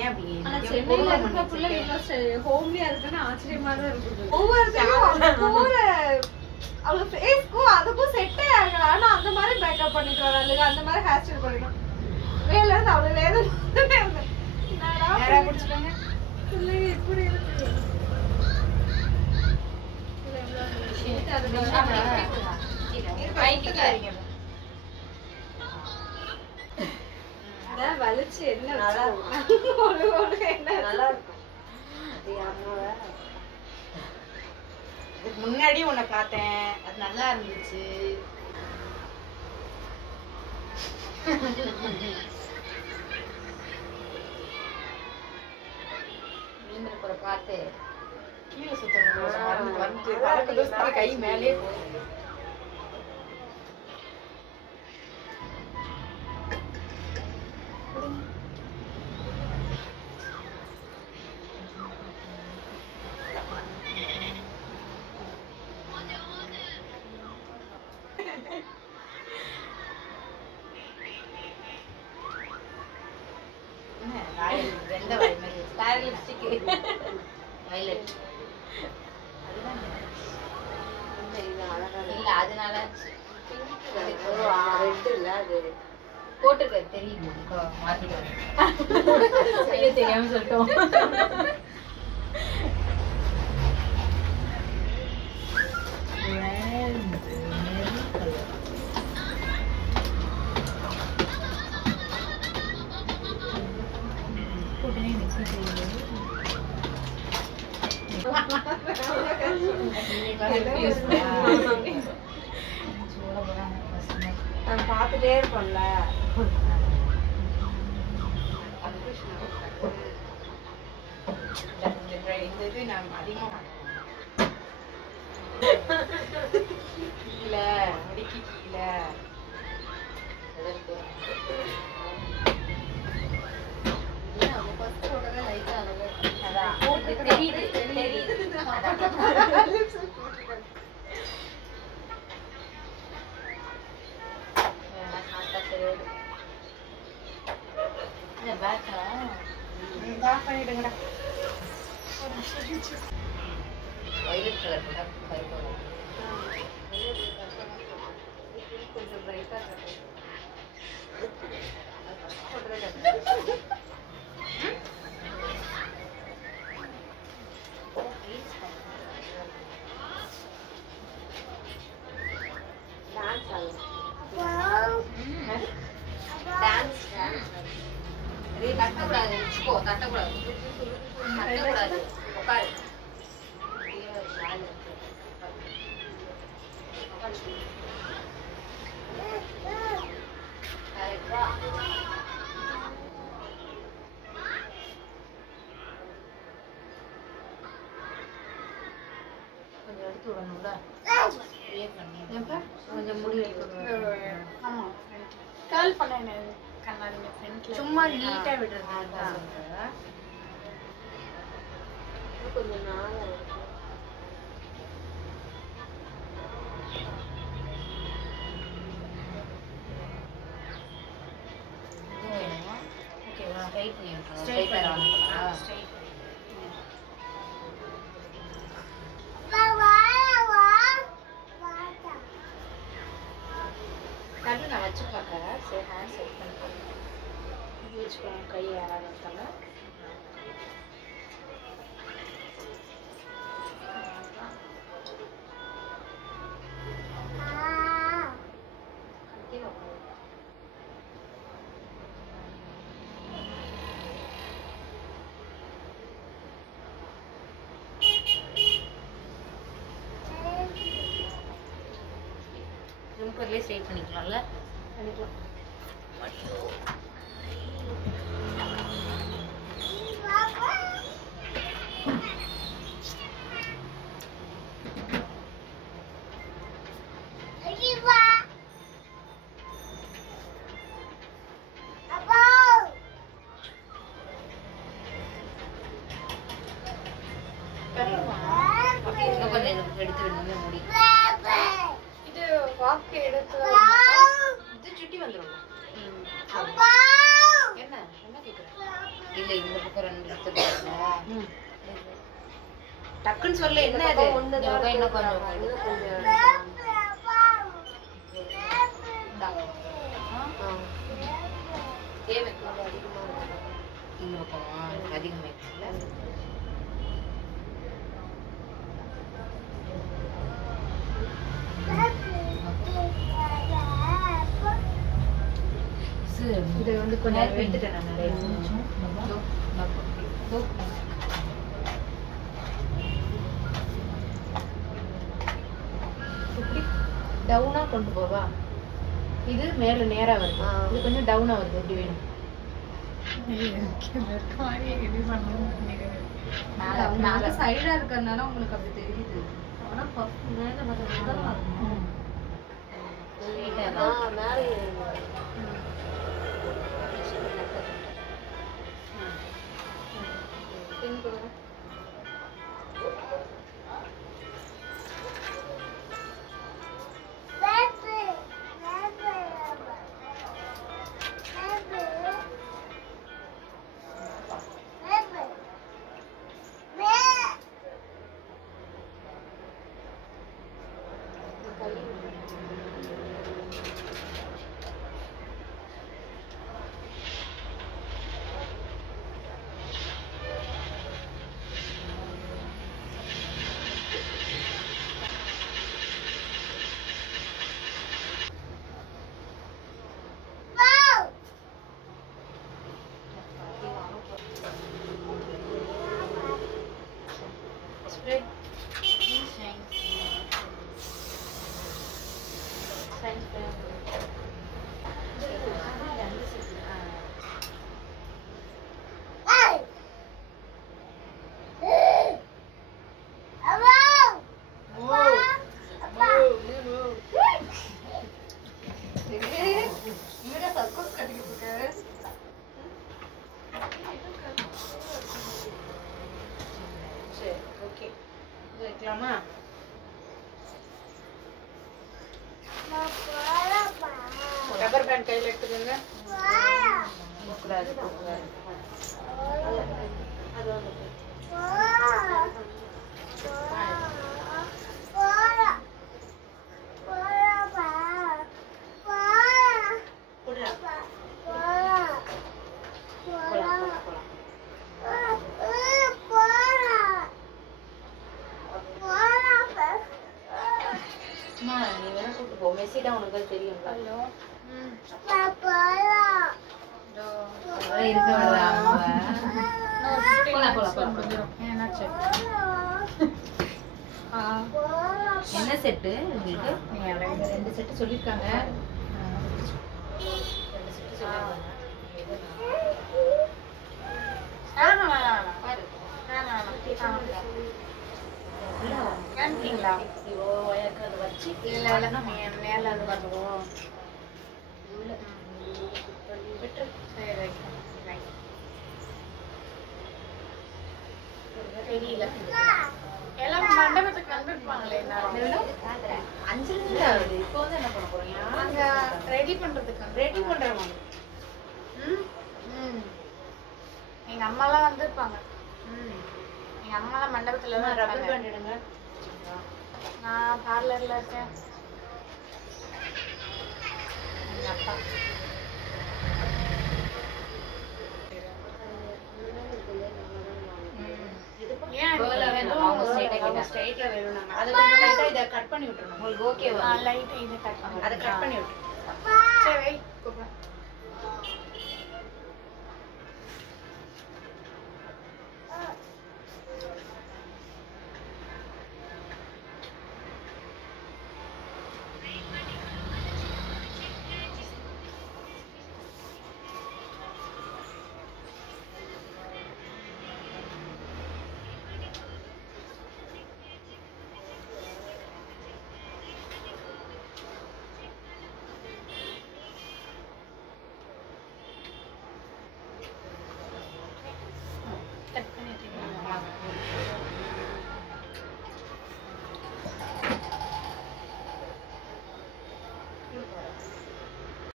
ஏன் அப்படி ஆனா சென்னையில இருக்க புள்ள இவ்வளவு ஹோம்லியா இருக்குன்னு ஆச்சரியமா தான் இருக்குது. ஒவ்வொரு அவங்க ஃபேஸ்க்கும் அதுக்கும் செட்டே ஆகல. ஆனா அந்த மாதிரி மேக்கப் பண்ணிட்டு வராளுங்க, அந்த மாதிரி ஹேர் ஸ்டைல் பண்ணிட்டு வேலை இருந்து அவ்வளவு வேதனை. நேரா பிடிச்சிக்கோங்க. பிள்ளைங்க இப்படி இருக்கு. வலிச்சு என்ன நல்லா இருக்கும். முன்னாடி உன்னை பார்த்தேன், அது நல்லா இருந்துச்சு. பார்த்து கீழே சுத்தம் கை மேலே போட்டுக்க தெரியுமா? தெரியாம சொல்லிட்டோம். பாத்துட்டே இருப்போம்ல. இந்த இது நான் அதிகமா கீழே முடிக்கி கீழே பண்ணிடுங்கடா. கொஞ்சம் பிரைட்டா தட்டக்கூடாது, தட்டக்கூடாது, தட்டக்கூடாது. உட்காரு. கொஞ்சம் எடுத்து விடணும்ல. கொஞ்சம் முடி ஆமா கேர்ள் பண்ண கண்ணாடிங்க ஃப்ரண்ட்ல சும்மா நீட்டா விடுறது கொஞ்சம் நாள் ஓகேவா? ஸ்ட்ரைட் பண்ணிட்டோம். ஸ்ட்ரைட் பண்ணலாம். ஸ்ட்ரைட் கண்ணு நான் வச்சு பார்க்கறேன். சரி ஹேண்ட் செட் பண்ணிக்கலாம். இது வச்சுக்கோங்க. கை யாராவது இருக்காங்க. ஜம்பர்லேயே ஸ்ட்ரைட் பண்ணிக்கலாம்ல? பண்ணிக்கலாம். எடுத்து விடுங்க முடி. இது வாக்கு எடுத்து இது சுட்டி வந்துடும். என்ன என்ன கேக்குற? இல்ல இந்த பக்கம் 2 எடுத்துக்கோங்க. டக்குன்னு சொல்ல என்ன அது? ஒண்ணுதான் இன்னும் கொஞ்சம் இந்த பக்கம் அதிகமா இருக்குல்ல. இது வந்து கொஞ்சம் வெட்டுட்டேன் நான் நிறைய நிமிஷம். டவுனா கொண்டு போவா. இது மேல நேரா வருது, இது கொஞ்சம் டவுனா வருது. எப்படி வேணும்? மேல சைடா இருக்கறனால உங்களுக்கு அப்படி தெரியுது. ஆனா மேல வரதுதான் ரப்பர் பேண்ட் கையில எடுத்துக்கோங்க. நீ வேணா கூட்டு போ. மெஸ்ஸிடா உனக்கு தெரியும். என்ன செட்டு உங்களுக்கு? 2 செட்டு சொல்லிருக்காங்க. தெரியல. எல்லாம் மண்டபத்துக்கு வந்துருப்பாங்களே. 5 நிமிஷம் ஆகுது. இப்போ வந்து என்ன பண்ண போறீங்க? அங்க ரெடி பண்றதுக்கு. ரெடி பண்றோமா? எங்க அம்மாலாம் வந்திருப்பாங்க. எங்க அம்மாலாம் மண்டபத்துல தான் ரப்பர் பேண்ட் எடுங்க. நான் பார்லர்ல இருக்கேன். எங்க அப்பா ஸ்ட்ரைட்ல வேணும். நாங்க அது கொஞ்சம் லைட்டா இத கட் பண்ணி விட்டுறணும். உங்களுக்கு ஓகேவா? லைட்டா இத கட் பண்ணி. அத கட் பண்ணி விட்டுறணும். சரி வை கூப்பிடு.